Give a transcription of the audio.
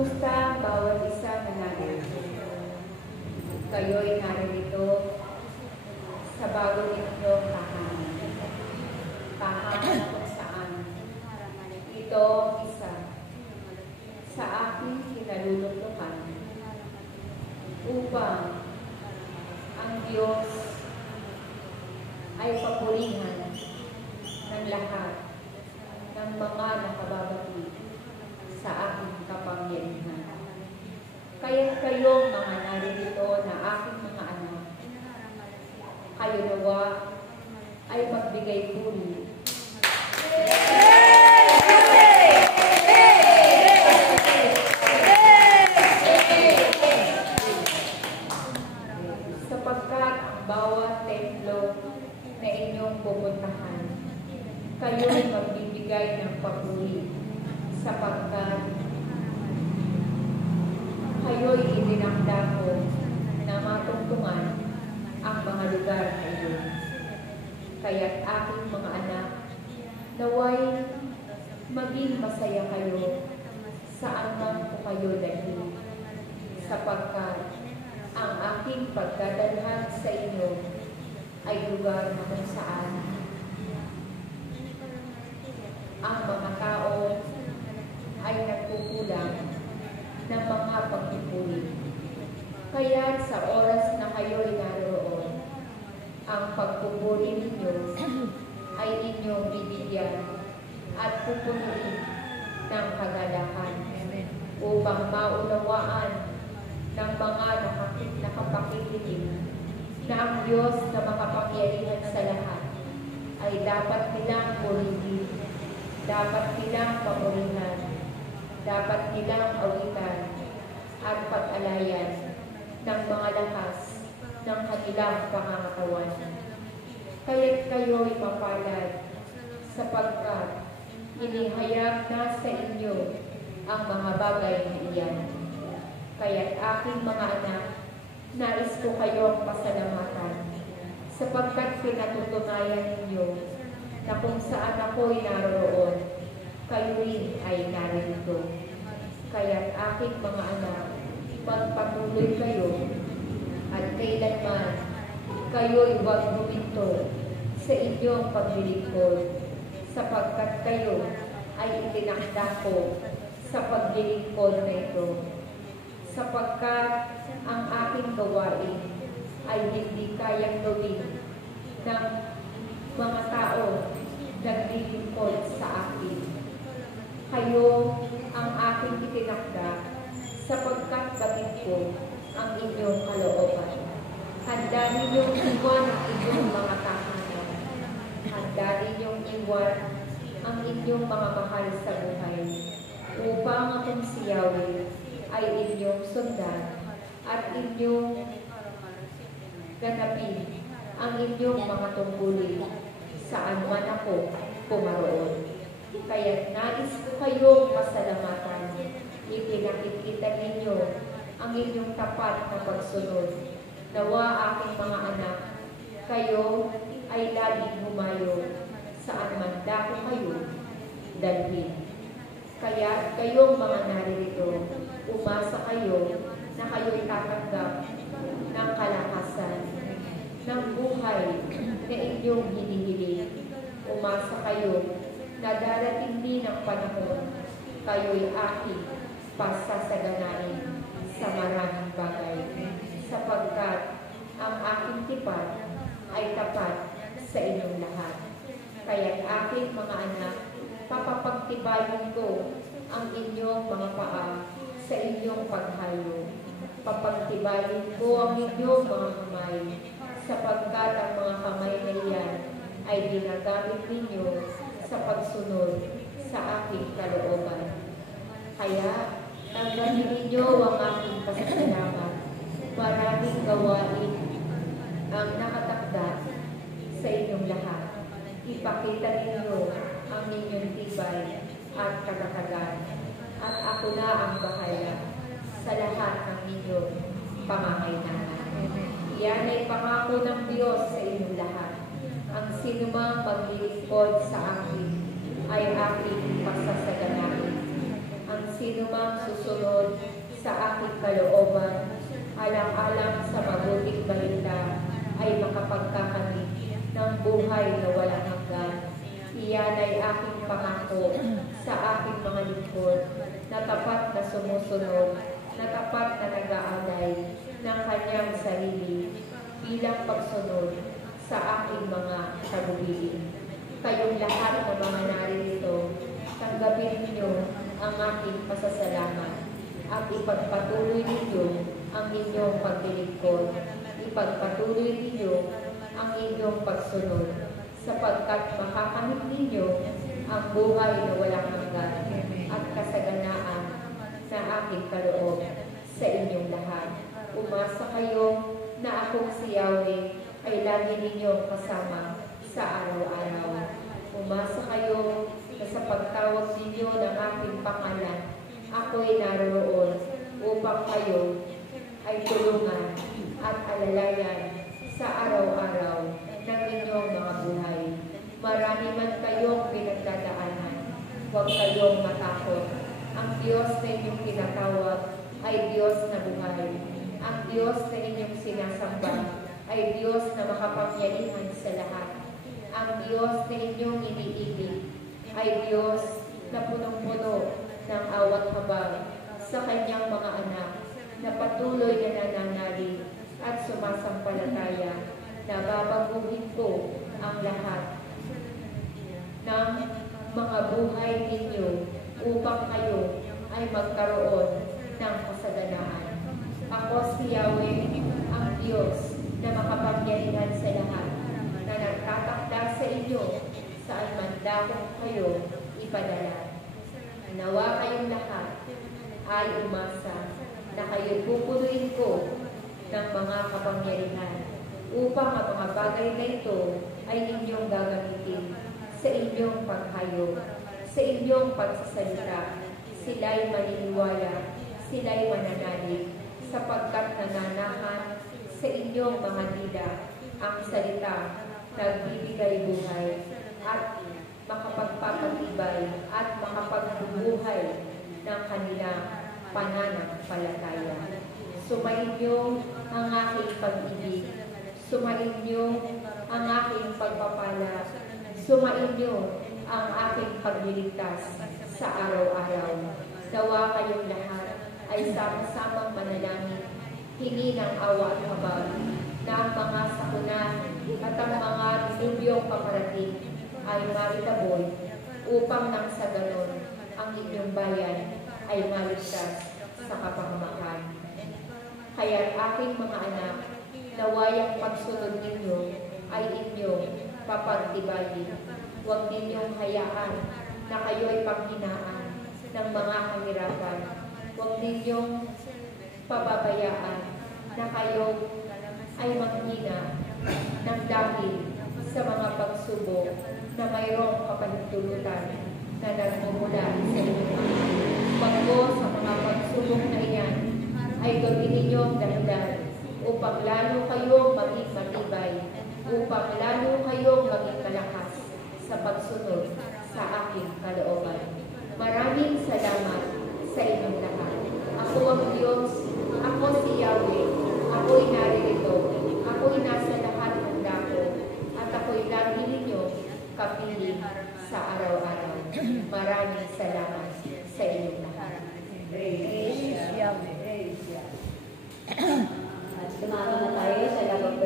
Kumusta ang bawat isa na narito? Kayo'y naririto sa bago ninyong tahanan. Tahanan kung saan ito isa sa aking kinaluluklukan upang ang Diyos ay papurihan ng lahat ng mga nakababati sa aking kapangyarihan. Kaya't kayong mga naririto na aking mga anak, kayo nawa ay magbigay puri. Sapagkat ang bawat templo na inyong pupuntahan, kayo'y magbibigay ng papuri, sapagkat kayo'y itinakda ko na matungtungan ang mga lugar na iyon. Kaya't aking mga anak, naway maging masaya kayo saan man po kayo dahil, sapagkat ang aking pagdadalhan sa inyo ay lugar na kung saan ang mga tao ay nagkukulang ng mga pagpupuri. Kaya sa oras na kayo'y naroon, ang pagpupuri ninyo ay inyong bibigyan at pupunuin ng kagalakan upang maunawaan ng mga nakapakikinig na ang Diyos na makapangyarihan sa lahat ay dapat nilang purihin, dapat nilang papurihan, dapat nilang awitan at pag-alayan ng mga lakas ng kanilang pangangatawan. Kaya't kayo'y mapalad sapagkat inihayag na sa inyo ang mga bagay na iyan. Kaya't aking mga anak, nais ko kayong pasalamatan sapagkat pinatutunayan ninyo na kung saan ako'y naroon, kayo rin ay narito. Kaya't aking mga anak, magpatuloy kayo at kailanman kayo'y huwag huminto sa inyong paglilingkod, sapagkat kayo ay itinakda ko sa paglilingkod na ito. Sapagkat ang aking gawain ay hindi kayang gawin ng mga tao naglilingkod sa akin. Kayo ang aking itinakda sapagkat batid ko ang inyong kalooban. Handa ninyong iwan ang inyong mga tahanan. Handa ninyong iwan ang inyong mga mahal sa buhay upang akong si Yahweh ay inyong sundan at inyong ganapin ang inyong mga tungkulin saan man ako pumaroon. Kaya't nais ko kayong pasalamatan. Ipinakikita ninyo ang inyong tapat na pagsunod. Nawa aking mga anak, kayo ay laging humayo saan man dako kayo dalhin. Kaya kayong mga naririto, umasa kayo na kayo'y tatanggap ng kalakasan, ng buhay na inyong hinihiling. Umasa kayo na darating din ang panahon, kayo'y aking pasasaganain sa maraming bagay, sapagkat ang aking tipan ay tapat sa inyong lahat. Kaya't aking mga anak, papapagtibayin ko ang inyong mga paa sa inyong paghayo. Papagtibayin ko ang inyong mga kamay, sapagkat ang mga kamay na iyan ay ginagamit ninyo sa pagsunod sa aking kalooban. Kaya, tanggalin ninyo ang aking pasasalamat. Maraming gawain ang nakatakda sa inyong lahat. Ipakita ninyo ang inyong tibay at katatagan. At ako na ang bahala sa lahat ng inyong pangangailangan. Iyan ay pangako ng Diyos sa inyong lahat. Ang sinumang maglilingkod sa akin ay aking pasasaganain. Ang sino mang susunod sa aking kalooban, alang-alang sa mabuting balita, ay makapagkakamit ng buhay na walang hanggan. Iyan ay aking pangako sa aking mga lingkod, na tapat na sumusunod, na tapat na nag-aalay ng kanyang sarili bilang pagsunod sa aking mga tagubilin. Kayong lahat ng mga naririto, tanggapin ninyo ang aking pasasalamat at ipagpatuloy ninyo ang inyong paglilingkod. Ipagpatuloy ninyo ang inyong pagsunod, sapagkat makakamit ninyo ang buhay na walang hanggan at kasaganaan na aking kaloob sa inyong lahat. Umasa kayo na akong si Yahweh ay lagi ninyong kasama sa araw-araw. Umasa kayo na sa pagtawag ninyo ng aking pangalan, ako'y naroon upang kayo ay tulungan at alalayan sa araw-araw ng inyong mga buhay. Marami man kayong pinagdadaanan, huwag kayong matakot. Ang Diyos na inyong tinatawag ay Diyos na buhay. Ang Diyos na inyong sinasamba ay Diyos na makapangyarihan sa lahat. Ang Diyos na inyong iniibig ay Diyos na punong-puno ng awat habag sa kanyang mga anak, na patuloy na nananalig at sumasampalataya na babaguhin ko ang lahat ng mga buhay ninyo upang kayo ay magkaroon ng kasaganaan. Ako si Yahweh, ang Diyos na makapangyarihan sa lahat, na nagtatakda sa inyo saan man dakong kayo ipadala. Nawa kayong lahat ay umasa na kayo pupunuin ko ng mga kapangyarihan upang ang mga bagay na ito ay inyong gagamitin sa inyong paghayo, sa inyong pagsasalita. Sila'y maniniwala, sila'y mananalig, sapagkat nananahan sa inyong mga dila ang salita nagbibigay buhay at makapagpapatibay at makapagbubuhay ng kanilang pananampalataya. Sumainyo ang aking pag-ibig, sumainyo ang aking pagpapala, sumainyo ang aking pagliligtas sa araw-araw. Nawa kayong lahat ay sama-samang manalangin, hingi ng awa at habag, na ang mga sakuna at ang mga dilubyong paparating ay maritaboy, upang nang sa ganon ang inyong bayan ay maligtas sa kapahamakan. Kaya't aking mga anak, nawayang pagsunod ninyo ay inyong papagtibayin. Huwag ninyong hayaan na kayo ay panghinaan ng mga kahirapan. Huwag ninyong pababayaan na kayo ay manghina ng dahil sa mga pagsubok na mayroong kapahintulutan na nagmumula sa inyong mga. Pagko sa mga pagsubok na iyan ay gawin ninyong dahilan upang lalo kayong maging matibay, upang lalo kayong maging malakas sa pagsunod sa aking kalooban. Maraming salamat sa inyong lahat. Ako ang Diyos, ako si Yahweh, ako'y naririto, ako'y nasa lahat ng dako, at ako'y lagi ninyo kapiling sa araw-araw. Maraming salamat sa inyong lahat. Praise Yahweh. Praise Yahweh. At dumako na tayo sa labag